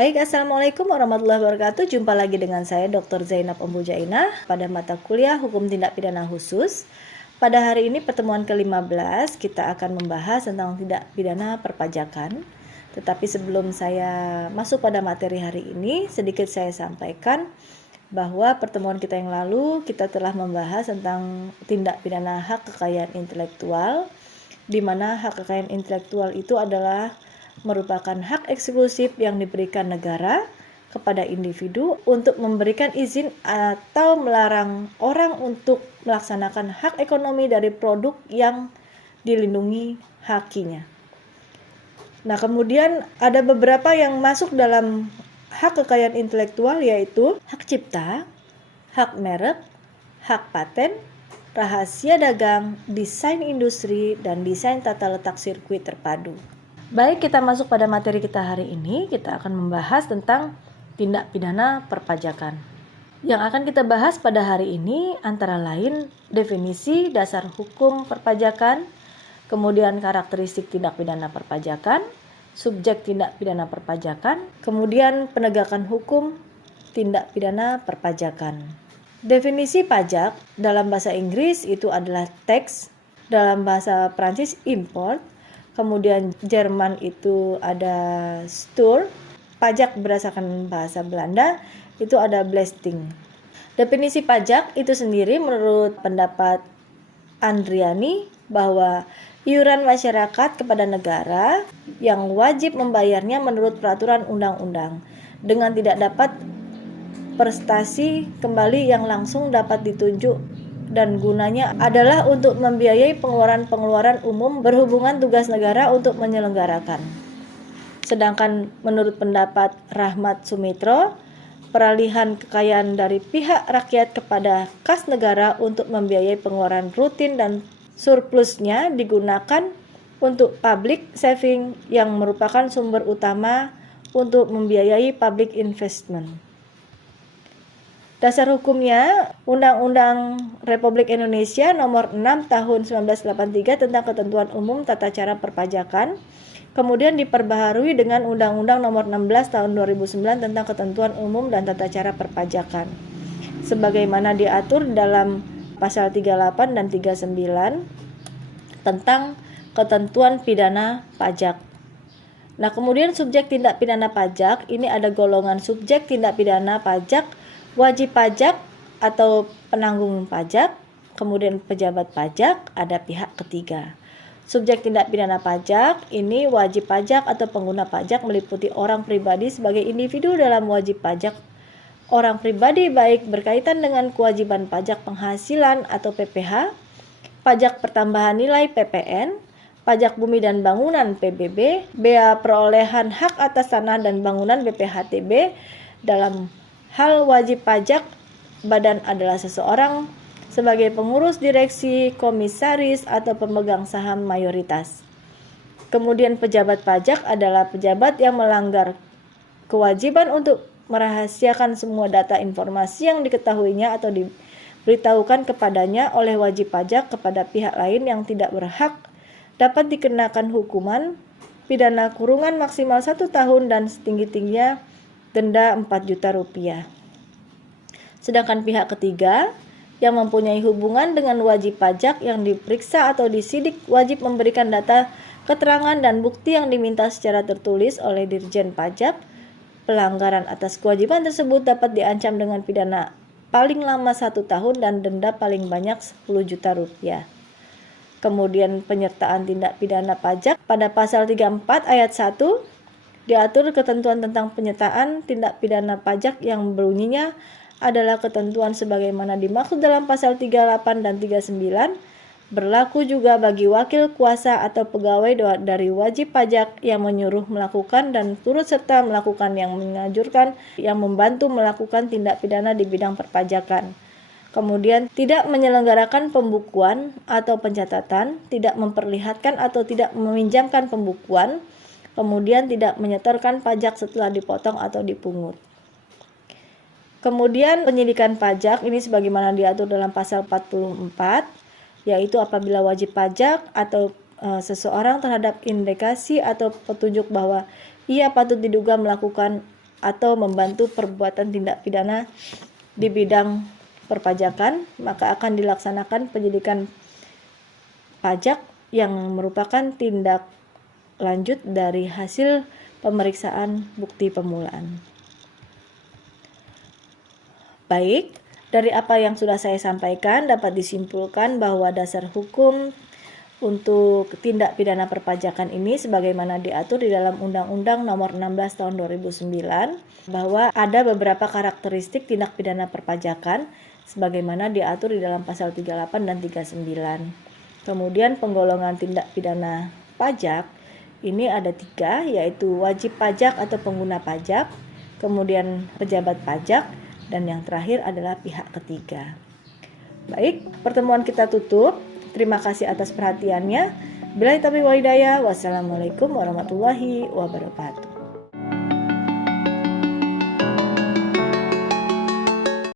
Baik, Assalamualaikum warahmatullahi wabarakatuh. Jumpa lagi dengan saya Dr. Zainab Ombujainah pada mata kuliah Hukum Tindak Pidana Khusus. Pada hari ini pertemuan ke-15 kita akan membahas tentang tindak pidana perpajakan. Tetapi sebelum saya masuk pada materi hari ini, sedikit saya sampaikan bahwa pertemuan kita yang lalu kita telah membahas tentang tindak pidana hak kekayaan intelektual, di mana hak kekayaan intelektual itu adalah merupakan hak eksklusif yang diberikan negara kepada individu untuk memberikan izin atau melarang orang untuk melaksanakan hak ekonomi dari produk yang dilindungi hakinya. Nah, kemudian ada beberapa yang masuk dalam hak kekayaan intelektual, yaitu hak cipta, hak merek, hak paten, rahasia dagang, desain industri, dan desain tata letak sirkuit terpadu. Baik, kita masuk pada materi kita hari ini. Kita akan membahas tentang tindak pidana perpajakan. Yang akan kita bahas pada hari ini antara lain definisi dasar hukum perpajakan, kemudian karakteristik tindak pidana perpajakan, subjek tindak pidana perpajakan, kemudian penegakan hukum tindak pidana perpajakan. Definisi pajak dalam bahasa Inggris itu adalah tax, dalam bahasa Prancis import, kemudian Jerman itu ada Steuer, pajak berdasarkan bahasa Belanda itu ada belasting. Definisi pajak itu sendiri menurut pendapat Andriani bahwa iuran masyarakat kepada negara yang wajib membayarnya menurut peraturan undang-undang dengan tidak dapat prestasi kembali yang langsung dapat ditunjuk dan gunanya adalah untuk membiayai pengeluaran-pengeluaran umum berhubungan tugas negara untuk menyelenggarakan. Sedangkan menurut pendapat Rahmat Sumitro, peralihan kekayaan dari pihak rakyat kepada kas negara untuk membiayai pengeluaran rutin dan surplusnya digunakan untuk public saving yang merupakan sumber utama untuk membiayai public investment. Dasar hukumnya Undang-Undang Republik Indonesia Nomor 6 Tahun 1983 tentang Ketentuan Umum Tata Cara Perpajakan, kemudian diperbaharui dengan Undang-Undang Nomor 16 Tahun 2009 tentang Ketentuan Umum dan Tata Cara Perpajakan, sebagaimana diatur dalam pasal 38 dan 39 tentang ketentuan pidana pajak. Nah, kemudian subjek tindak pidana pajak ini ada golongan subjek tindak pidana pajak, wajib pajak atau penanggung pajak, kemudian pejabat pajak, ada pihak ketiga. Subjek tindak pidana pajak ini wajib pajak atau pengguna pajak meliputi orang pribadi sebagai individu dalam wajib pajak. Orang pribadi baik berkaitan dengan kewajiban pajak penghasilan atau PPh, pajak pertambahan nilai PPN, pajak bumi dan bangunan PBB, bea perolehan hak atas tanah dan bangunan BPHTB. Dalam hal wajib pajak, badan adalah seseorang sebagai pengurus direksi, komisaris, atau pemegang saham mayoritas. Kemudian pejabat pajak adalah pejabat yang melanggar kewajiban untuk merahasiakan semua data informasi yang diketahuinya atau diberitahukan kepadanya oleh wajib pajak kepada pihak lain yang tidak berhak, dapat dikenakan hukuman pidana kurungan maksimal 1 tahun dan setinggi-tingginya denda 4 juta rupiah. Sedangkan pihak ketiga yang mempunyai hubungan dengan wajib pajak yang diperiksa atau disidik wajib memberikan data, keterangan, dan bukti yang diminta secara tertulis oleh Dirjen Pajak. Pelanggaran atas kewajiban tersebut dapat diancam dengan pidana paling lama 1 tahun dan denda paling banyak 10 juta rupiah. Kemudian penyertaan tindak pidana pajak pada pasal 34 ayat 1 diatur ketentuan tentang penyertaan tindak pidana pajak yang bunyinya adalah ketentuan sebagaimana dimaksud dalam pasal 38 dan 39, berlaku juga bagi wakil kuasa atau pegawai dari wajib pajak yang menyuruh melakukan dan turut serta melakukan, yang menganjurkan, yang membantu melakukan tindak pidana di bidang perpajakan. Kemudian tidak menyelenggarakan pembukuan atau pencatatan, tidak memperlihatkan atau tidak meminjamkan pembukuan, kemudian tidak menyetorkan pajak setelah dipotong atau dipungut. Kemudian penyidikan pajak ini sebagaimana diatur dalam pasal 44, yaitu apabila wajib pajak atau seseorang terhadap indikasi atau petunjuk bahwa ia patut diduga melakukan atau membantu perbuatan tindak pidana di bidang perpajakan, maka akan dilaksanakan penyidikan pajak yang merupakan tindak lanjut dari hasil pemeriksaan bukti permulaan. Baik, dari apa yang sudah saya sampaikan dapat disimpulkan bahwa dasar hukum untuk tindak pidana perpajakan ini sebagaimana diatur di dalam Undang-Undang Nomor 16 Tahun 2009 bahwa ada beberapa karakteristik tindak pidana perpajakan sebagaimana diatur di dalam pasal 38 dan 39. Kemudian penggolongan tindak pidana pajak ini ada 3, yaitu wajib pajak atau pengguna pajak, kemudian pejabat pajak, dan yang terakhir adalah pihak ketiga. Baik, pertemuan kita tutup. Terima kasih atas perhatiannya. Billahi taufiq wal hidayah. Wassalamualaikum warahmatullahi wabarakatuh.